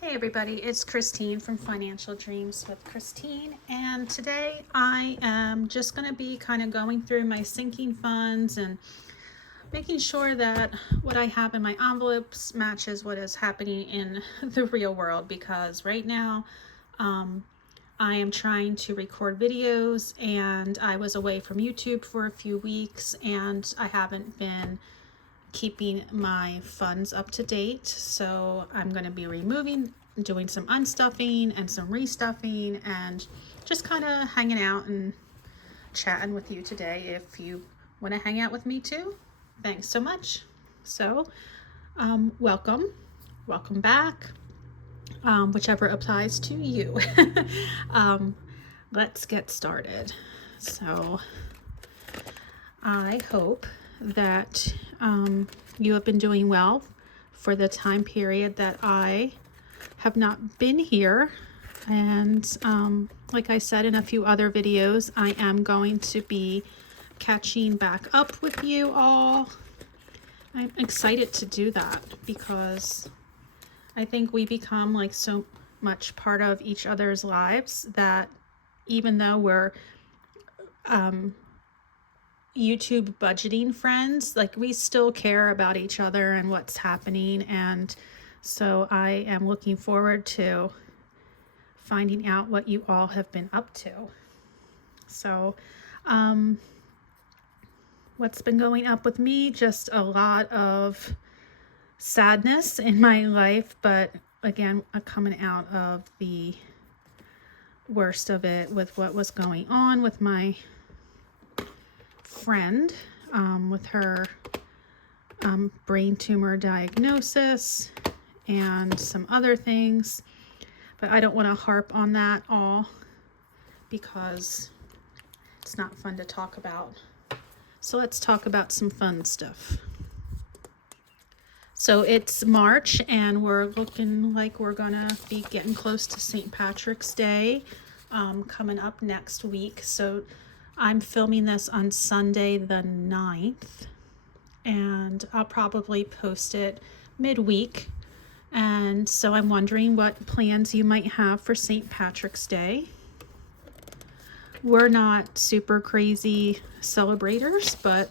Hey everybody, it's Christine from Financial Dreams with Christine, and today I am just going to be kind of going through my sinking funds and making sure that what I have in my envelopes matches what is happening in the real world, because right now I am trying to record videos and I was away from YouTube for a few weeks and I haven't been keeping my funds up to date. So I'm going to be doing some unstuffing and some restuffing and just kind of hanging out and chatting with you today. If you want to hang out with me too, thanks so much. So welcome back, whichever applies to you. Let's get started. So I hope that you have been doing well for the time period that I have not been here. And like I said in a few other videos, I am going to be catching back up with you all. I'm excited to do that because I think we become like so much part of each other's lives that even though we're YouTube budgeting friends, like we still care about each other and what's happening. And so I am looking forward to finding out what you all have been up to. So what's been going up with me? Just a lot of sadness in my life, but again, coming out of the worst of it with what was going on with my friend, with her brain tumor diagnosis and some other things, but I don't want to harp on that all because it's not fun to talk about. So let's talk about some fun stuff. So it's March and we're looking like we're gonna be getting close to St. Patrick's Day coming up next week. So I'm filming this on Sunday the 9th, and I'll probably post it midweek. And so I'm wondering what plans you might have for St. Patrick's Day. We're not super crazy celebrators, but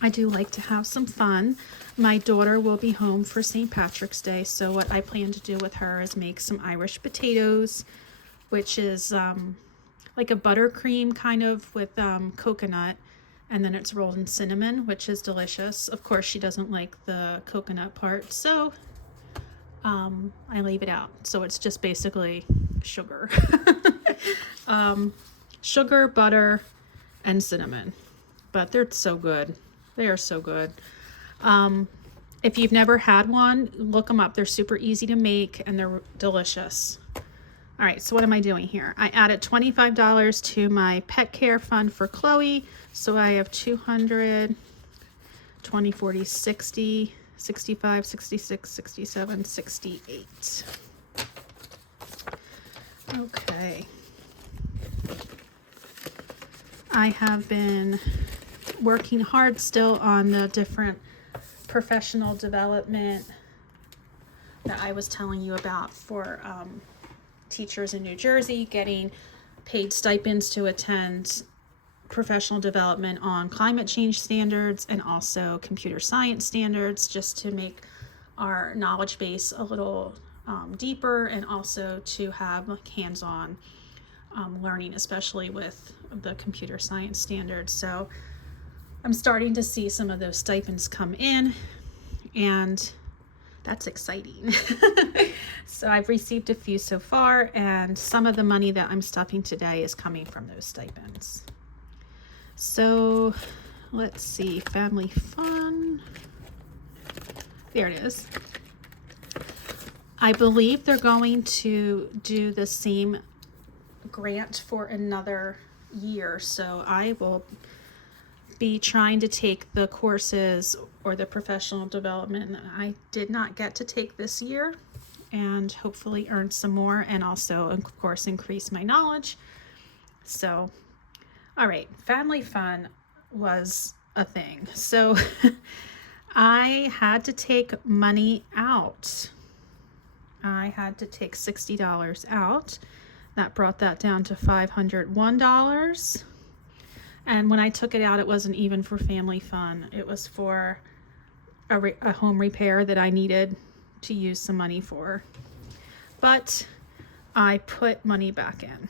I do like to have some fun. My daughter will be home for St. Patrick's Day, so what I plan to do with her is make some Irish potatoes, which is like a buttercream kind of with coconut, and then it's rolled in cinnamon, which is delicious. Of course, she doesn't like the coconut part, so I leave it out. So it's just basically sugar. Sugar, butter, and cinnamon. But they're so good. They are so good. If you've never had one, look them up. They're super easy to make and they're delicious. All right, so what am I doing here? I added $25 to my pet care fund for Chloe. So I have 200, 20, 40, 60, 65, 66, 67, 68. Okay. I have been working hard still on the different professional development that I was telling you about for teachers in New Jersey, getting paid stipends to attend professional development on climate change standards and also computer science standards, just to make our knowledge base a little deeper, and also to have hands-on learning, especially with the computer science standards. So I'm starting to see some of those stipends come in, and that's exciting. So I've received a few so far, and some of the money that I'm stuffing today is coming from those stipends. So let's see, family fun. There it is. I believe they're going to do the same grant for another year. So I will be trying to take the courses or the professional development that I did not get to take this year, and hopefully earn some more, and also of course increase my knowledge. So all right, family fun was a thing. So I had to take money out. I I had to take $60 out. That brought that down to $501. And when I took it out, it wasn't even for family fun. It was for a home repair that I needed to use some money for. But I put money back in.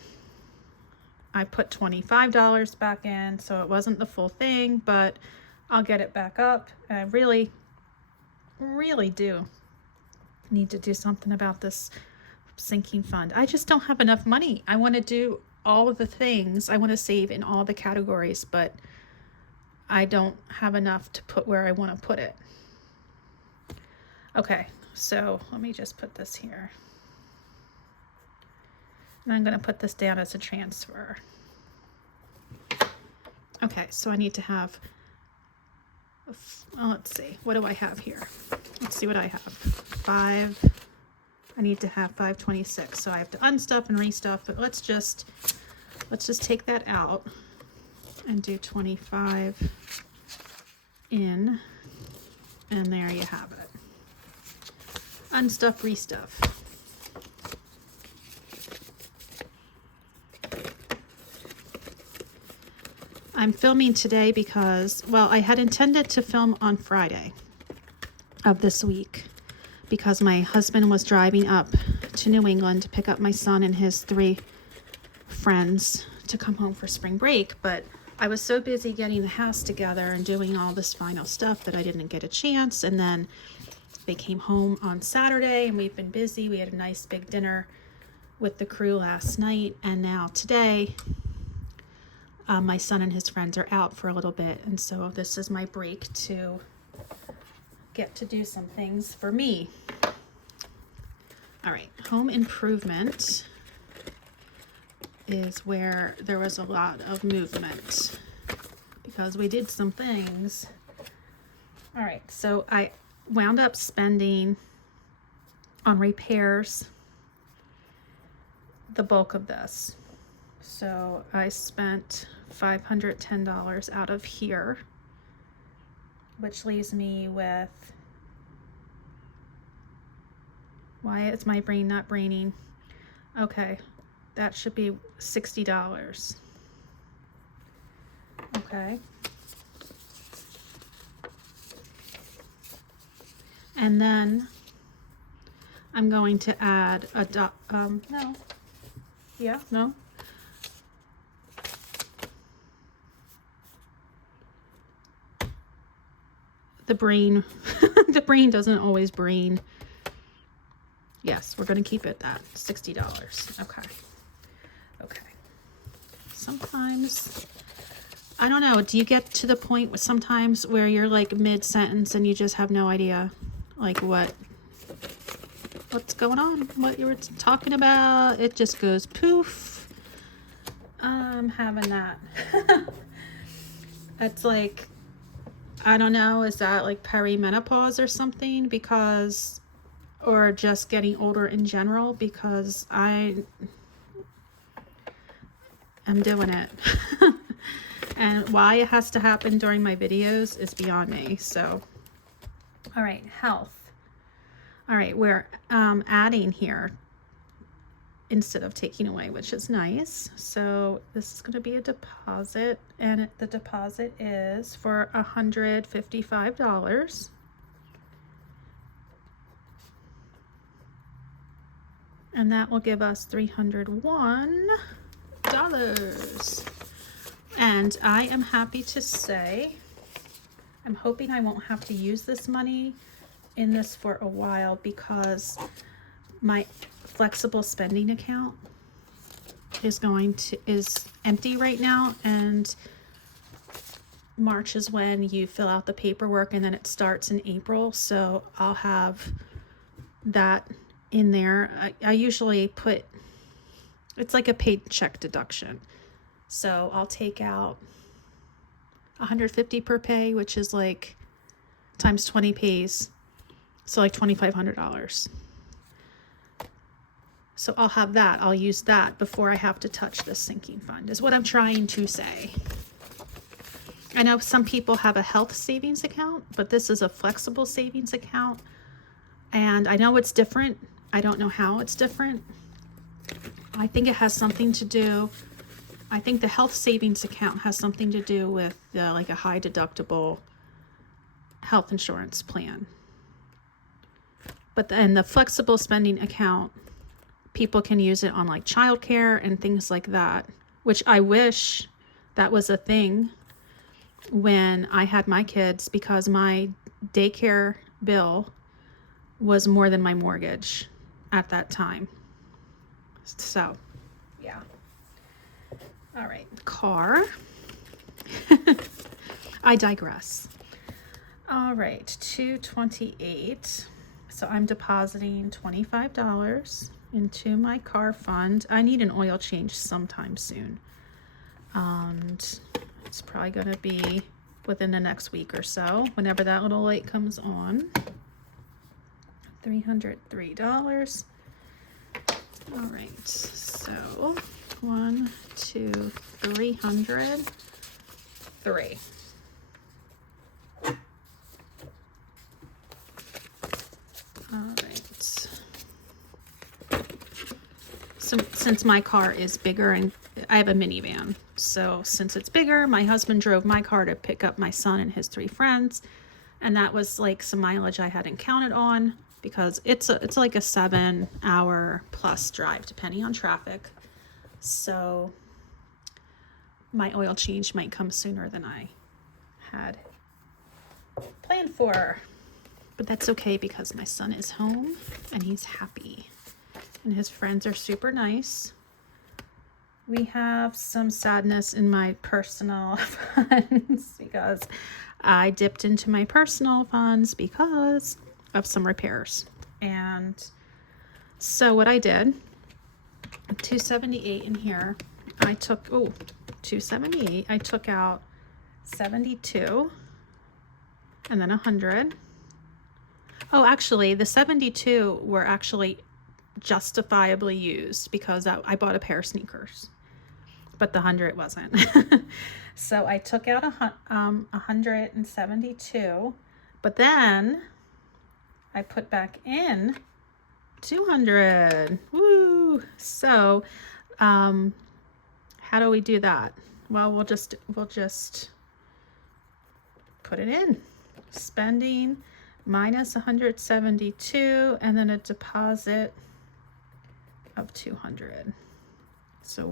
I put $25 back in, so it wasn't the full thing, but I'll get it back up. And I really, really do need to do something about this sinking fund. I just don't have enough money. I want to do all of the things. I want to save in all the categories, but I don't have enough to put where I want to put it. Okay, so let me just put this here. And I'm going to put this down as a transfer. Okay, so I need to have, well, let's see, what do I have here? Let's see what I have. I need to have 526, so I have to unstuff and restuff, but let's just take that out and do 25 in, and there you have it. Unstuff, restuff. I'm filming today because, well, I had intended to film on Friday of this week because my husband was driving up to New England to pick up my son and his 3 friends to come home for spring break, but I was so busy getting the house together and doing all this final stuff that I didn't get a chance. And then they came home on Saturday and we've been busy. We had a nice big dinner with the crew last night, and now today my son and his friends are out for a little bit, and so this is my break to get to do some things for me. All right, home improvement is where there was a lot of movement because we did some things. All right, so I wound up spending on repairs the bulk of this. So I spent $510 out of here, which leaves me with, why is my brain not braining? Okay, that should be $60. Okay. And then I'm going to add a no. Yeah, no. The brain, the brain doesn't always brain. Yes, we're going to keep it at $60. Okay. Okay. Sometimes, I don't know, do you get to the point sometimes where you're like mid-sentence and you just have no idea like what's going on, what you were talking about? It just goes poof. I'm having that. It's like, I don't know, is that like perimenopause or something? Because, or just getting older in general, because I am doing it. And why it has to happen during my videos is beyond me. So, all right, health. All right, we're adding here instead of taking away, which is nice. So this is going to be a deposit, and the deposit is for $155. And that will give us $301. And I am happy to say, I'm hoping I won't have to use this money in this for a while, because my flexible spending account is empty right now, and March is when you fill out the paperwork, and then it starts in April. So I'll have that in there. I usually put, it's like a paycheck deduction. So I'll take out $150 per pay, which is like times 20 pays. So like $2,500. So I'll have that. I'll use that before I have to touch this sinking fund, is what I'm trying to say. I know some people have a health savings account, but this is a flexible savings account. And I know it's different I don't know how it's different. I think it has something to do, I think the health savings account has something to do with like a high deductible health insurance plan. But then the flexible spending account, people can use it on like childcare and things like that, which I wish that was a thing when I had my kids, because my daycare bill was more than my mortgage at that time. So, yeah. All right, car. I digress. All right, 228. So I'm depositing $25 into my car fund. I need an oil change sometime soon. And it's probably going to be within the next week or so, whenever that little light comes on. $303. All right, so 1, 2, 303. All right. So since my car is bigger, and I have a minivan, so since it's bigger, my husband drove my car to pick up my son and his 3 friends, and that was like some mileage I hadn't counted on, because it's like a 7-hour plus drive depending on traffic. So my oil change might come sooner than I had planned for. But that's okay, because my son is home and he's happy and his friends are super nice. We have some sadness in my personal funds because I dipped into my personal funds because of some repairs. And so what I did, 278 in here, I took, 278, I took out 72 and then 100. Oh, actually, the 72 were actually justifiably used because I bought a pair of sneakers, but the 100 wasn't. So I took out 172, but then I put back in 200. Woo! So, how do we do that? Well, we'll just put it in. Spending minus 172, and then a deposit of 200. So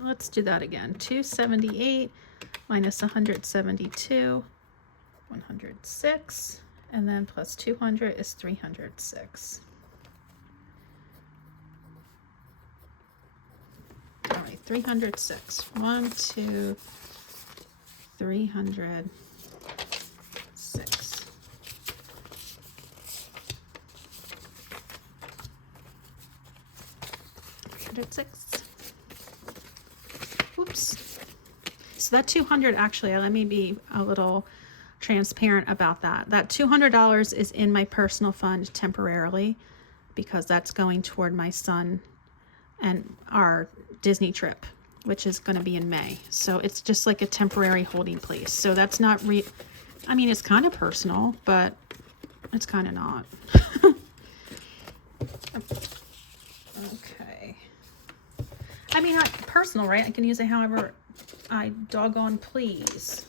let's do that again. 278 minus 172, 106, and then plus 200 is 306. All right, 306. 1, 2, 306. 6. Whoops. So that 200, actually, let me be a little transparent about that. That $200 is in my personal fund temporarily because that's going toward my son and our Disney trip, which is going to be in May. So it's just like a temporary holding place. So that's not I mean, it's kind of personal, but it's kind of not. Okay. I mean, not personal, right? I can use it however I doggone please.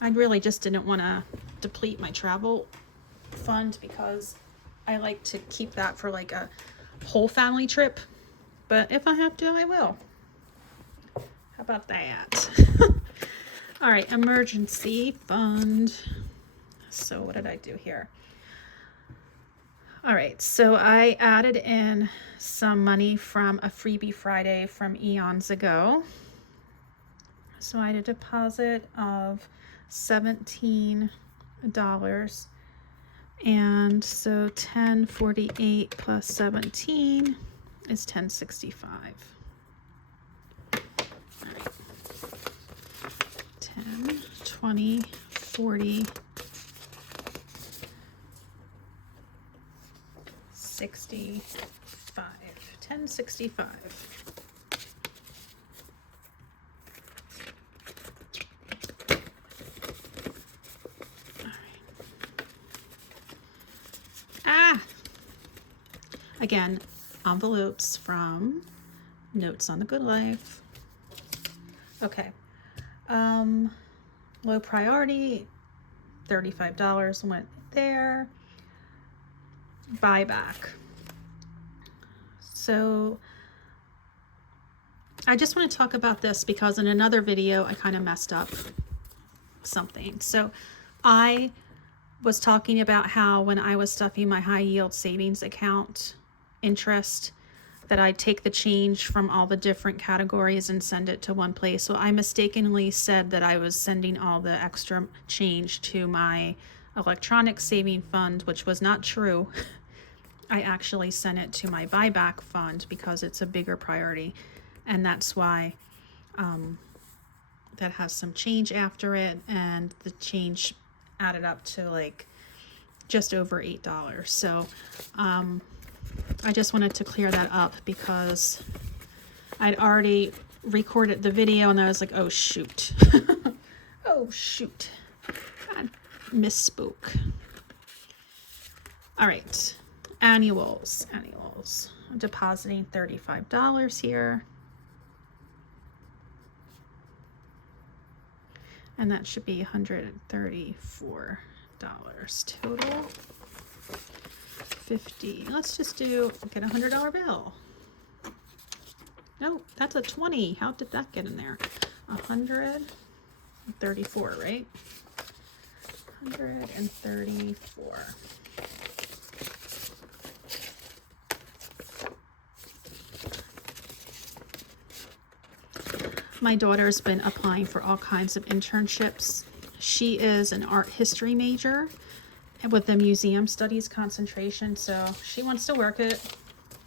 I really just didn't want to deplete my travel fund because I like to keep that for like a whole family trip. But if I have to, I will. How about that? All right, emergency fund. So what did I do here? All right, so I added in some money from a freebie Friday from eons ago. So I had a deposit of $17. And so 1048 plus 17 is 1065. All right. 10, 20, 40, 65. 1065. Again, envelopes from Notes on the Good Life. Okay. Low priority, $35 went there. Buyback. So I just want to talk about this because in another video I kind of messed up something. So I was talking about how when I was stuffing my high yield savings account interest, that I'd take the change from all the different categories and send it to one place. So I mistakenly said that I was sending all the extra change to my electronic saving fund, which was not true. I actually sent it to my buyback fund because it's a bigger priority. And that's why that has some change after it. And the change added up to like just over $8. So I just wanted to clear that up because I'd already recorded the video and I was like, oh shoot. Oh shoot. I misspoke. All right. Annuals. I'm depositing $35 here. And that should be $134 total. 50. Let's just get a $100 bill. No, that's a 20. How did that get in there? 134, right? 134. My daughter's been applying for all kinds of internships. She is an art history major with a museum studies concentration, so she wants to work at,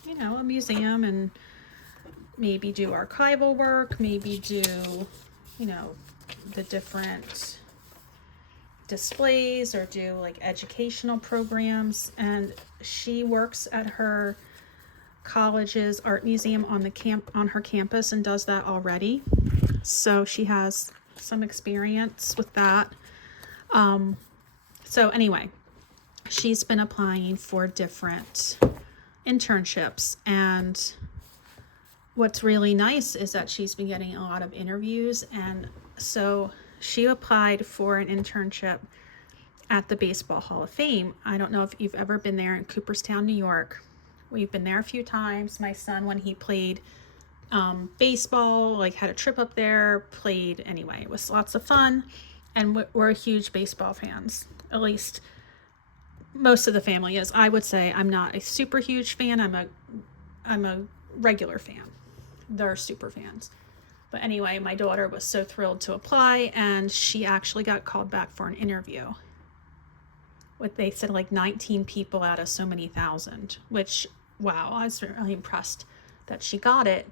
you know, a museum and maybe do archival work, maybe do, you know, the different displays or do like educational programs. And she works at her college's art museum on her campus and does that already. So she has some experience with that. So anyway, she's been applying for different internships, and what's really nice is that she's been getting a lot of interviews. And so she applied for an internship at the Baseball Hall of Fame. I don't know if you've ever been there in Cooperstown, New York. We've been there a few times. My son, when he played baseball, like had a trip up there, played anyway. It was lots of fun, and we're huge baseball fans. At least most of the family is. I would say I'm not a super huge fan. I'm a regular fan. They're super fans. But anyway, my daughter was so thrilled to apply, and she actually got called back for an interview. They said like 19 people out of so many thousand, which, wow, I was really impressed that she got it.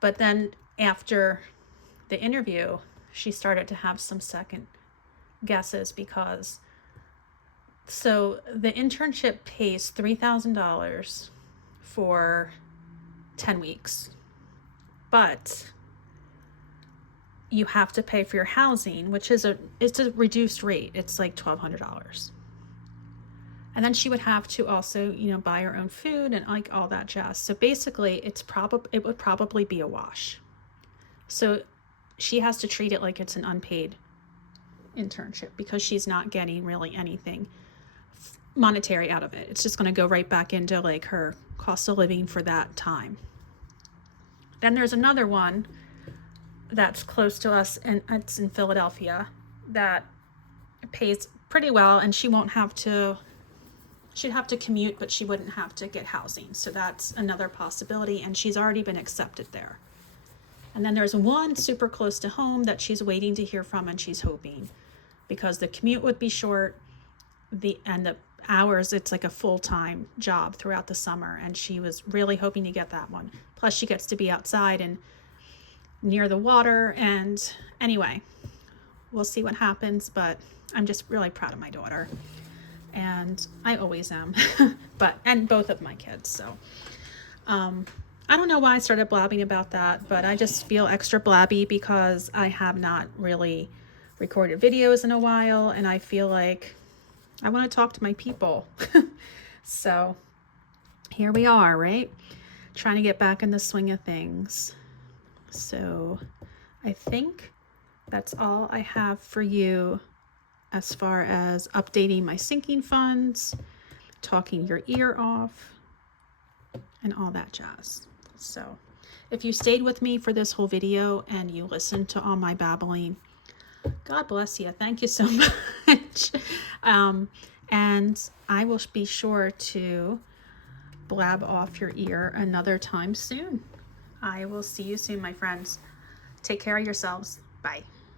But then after the interview, she started to have some second guesses because, so the internship pays $3,000 for 10 weeks, but you have to pay for your housing, which is it's a reduced rate. It's like $1,200. And then she would have to also, you know, buy her own food and like all that jazz. So basically it would probably be a wash. So she has to treat it like it's an unpaid internship because she's not getting really anything monetary out of it. It's just going to go right back into like her cost of living for that time. Then there's another one that's close to us, and it's in Philadelphia, that pays pretty well, and she'd have to commute, but she wouldn't have to get housing. So that's another possibility, and she's already been accepted there. And then there's one super close to home that she's waiting to hear from, and she's hoping, because the commute would be short, and the hours, it's like a full-time job throughout the summer, and she was really hoping to get that one. Plus she gets to be outside and near the water. And anyway, we'll see what happens, but I'm just really proud of my daughter, and I always am. And both of my kids. So I don't know why I started blabbing about that, but I just feel extra blabby because I have not really recorded videos in a while, and I feel like I want to talk to my people. So here we are, right? Trying to get back in the swing of things. So I think that's all I have for you as far as updating my sinking funds, talking your ear off, and all that jazz. So if you stayed with me for this whole video and you listened to all my babbling, God bless you. Thank you so much. And I will be sure to blab off your ear another time soon. I will see you soon, my friends. Take care of yourselves. Bye.